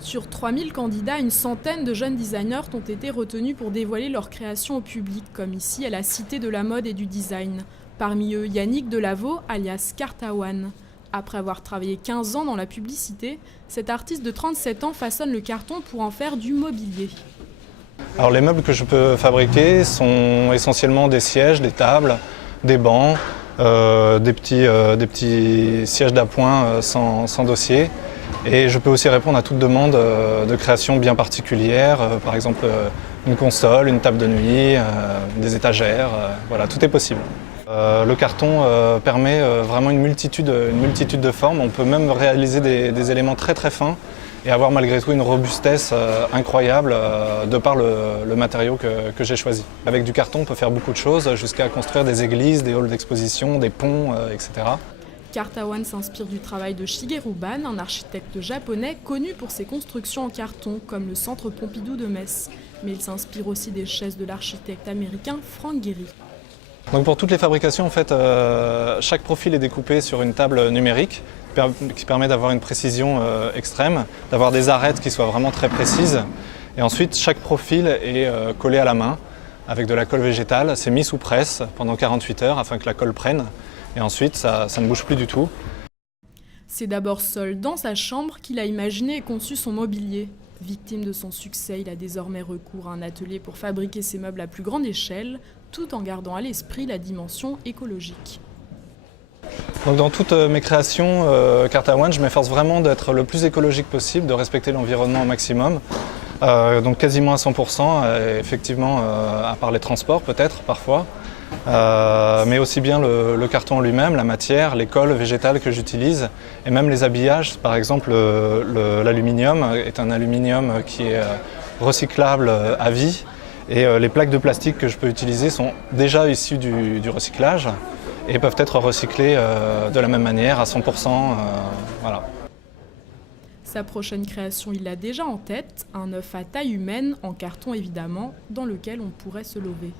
Sur 3000 candidats, une centaine de jeunes designers ont été retenus pour dévoiler leurs créations au public, comme ici à la Cité de la mode et du design. Parmi eux, Yannick Delaveau, alias Cartawan. Après avoir travaillé 15 ans dans la publicité, cet artiste de 37 ans façonne le carton pour en faire du mobilier. Alors les meubles que je peux fabriquer sont essentiellement des sièges, des tables, des bancs, des petits sièges d'appoint sans dossier. Et je peux aussi répondre à toute demande de création bien particulière, par exemple une console, une table de nuit, des étagères, voilà, tout est possible. Le carton permet vraiment une multitude de formes. On peut même réaliser des éléments très très fins et avoir malgré tout une robustesse incroyable de par le matériau que j'ai choisi. Avec du carton, on peut faire beaucoup de choses, jusqu'à construire des églises, des halls d'exposition, des ponts, etc. Cartawan s'inspire du travail de Shigeru Ban, un architecte japonais connu pour ses constructions en carton, comme le Centre Pompidou de Metz. Mais il s'inspire aussi des chaises de l'architecte américain Frank Gehry. Donc pour toutes les fabrications, en fait, chaque profil est découpé sur une table numérique qui permet d'avoir une précision extrême, d'avoir des arêtes qui soient vraiment très précises. Et ensuite, chaque profil est collé à la main avec de la colle végétale. C'est mis sous presse pendant 48 heures afin que la colle prenne. Et ensuite, ça ne bouge plus du tout. C'est d'abord seul dans sa chambre qu'il a imaginé et conçu son mobilier. Victime de son succès, il a désormais recours à un atelier pour fabriquer ses meubles à plus grande échelle, tout en gardant à l'esprit la dimension écologique. Donc dans toutes mes créations Cartawan, je m'efforce vraiment d'être le plus écologique possible, de respecter l'environnement au maximum. Donc quasiment à 100%, effectivement, à part les transports peut-être parfois. Mais aussi bien le carton lui-même, la matière, les colles végétales que j'utilise et même les habillages. Par exemple, l'aluminium est un aluminium qui est recyclable à vie et les plaques de plastique que je peux utiliser sont déjà issues du recyclage et peuvent être recyclées de la même manière à 100%. Voilà. Sa prochaine création, il l'a déjà en tête, un œuf à taille humaine, en carton évidemment, dans lequel on pourrait se lever.